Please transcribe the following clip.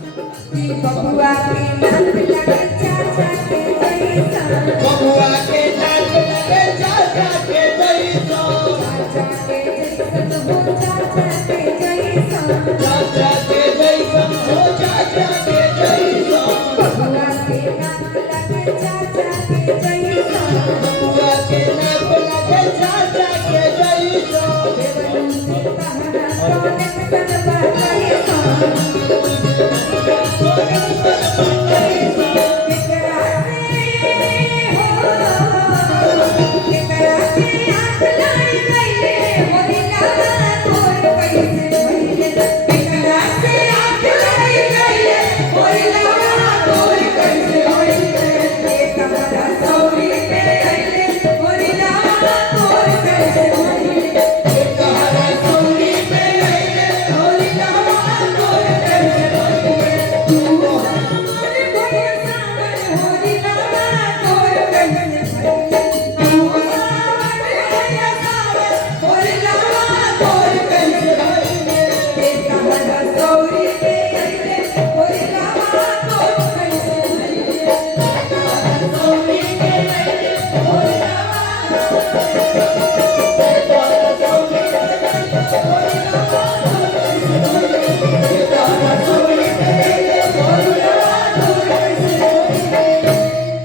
बबुआ के नाक लगे चाचा के जैसा बबुआ के नाक लगे चाचा के जैसा चाचा के जैसन हो चाचा के जैसा चाचा के जैसा हो चाचा के जैसा बबुआ के नाक लगे चाचा के जैसा बबुआ के नाक लगे चाचा के जैसा देवरू से तहरा कौन सनबा कैसा Thank you.